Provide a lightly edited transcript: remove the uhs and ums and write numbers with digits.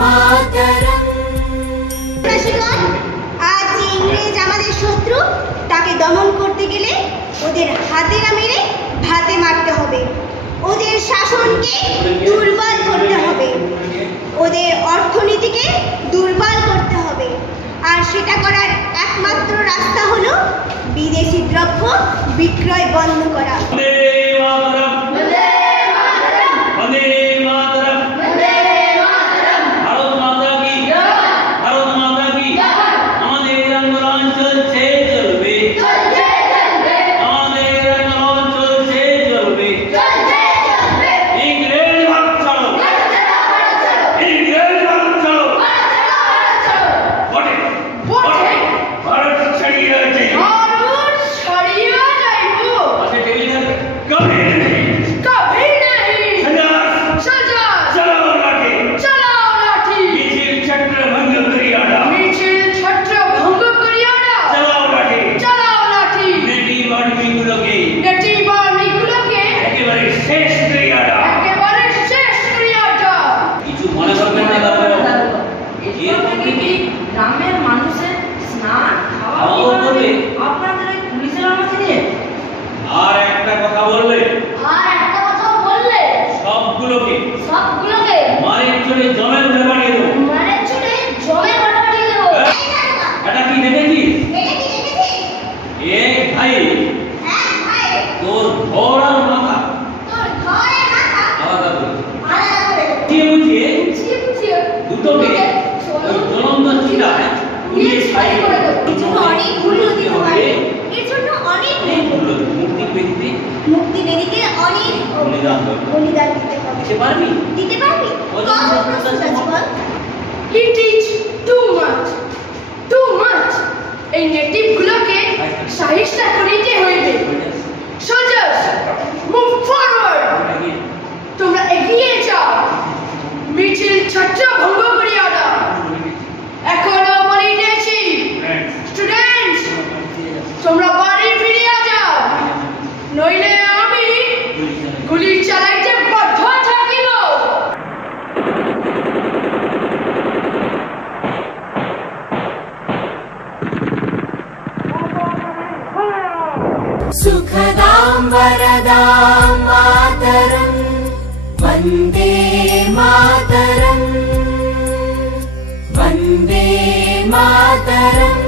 মাতরম। আজ যে ইংরেজ আমাদের শত্রু, তাকে দমন করতে গেলে ওদের হাতে না মেরে ভাতে মারতে হবে। ওদের শাসনকে দুর্বল করতে হবে, ওদের অর্থনীতিকে দুর্বল করতে হবে। আর সেটা করার একমাত্র রাস্তা হলো বিদেশি দ্রব্য বিক্রয় বন্ধ করা। গ্রামের মানুষের স্নান খাওয়া আপনাদের পুলিশের আমাকে নিয়ে আর একটা কথা বললে সবগুলোকে মারের চড়ে জমের ঘরে পাঠিয়ে দেবো। এটা কি দেখেছিস? এ ভাই, তোর ঘর আর মাথা আলাদা করে বুঝিয়ে দুটোকে ওই জ্বলন্ত চিতায় পুড়িয়ে ছাই করে দেবো। অনেক মূল্য দিতে পারে, এর জন্য অনেক মুক্তি বেদিতে অনেক বলিদান দিতে হবে। দিতে পারবি? কত প্রস্তুত আছিস বল? It is too much. এই নেটিভগুলোকে সাহিস্তা করিতে হইবে। Soldiers, move forward. তোমরা এগিয়ে যাও, মিছিল ছত্রভঙ্গ করিয়া দাও। এখনো বলিতেছি, স্টুডেন্টস, তোমরা বাড়ি ফিরিয়া যাও, নইলে আমি গুলি চালাইতে বাধ্য থাকিব। सुखदां वरदां मातरं वन्दे मातरं वन्दे मातरम्।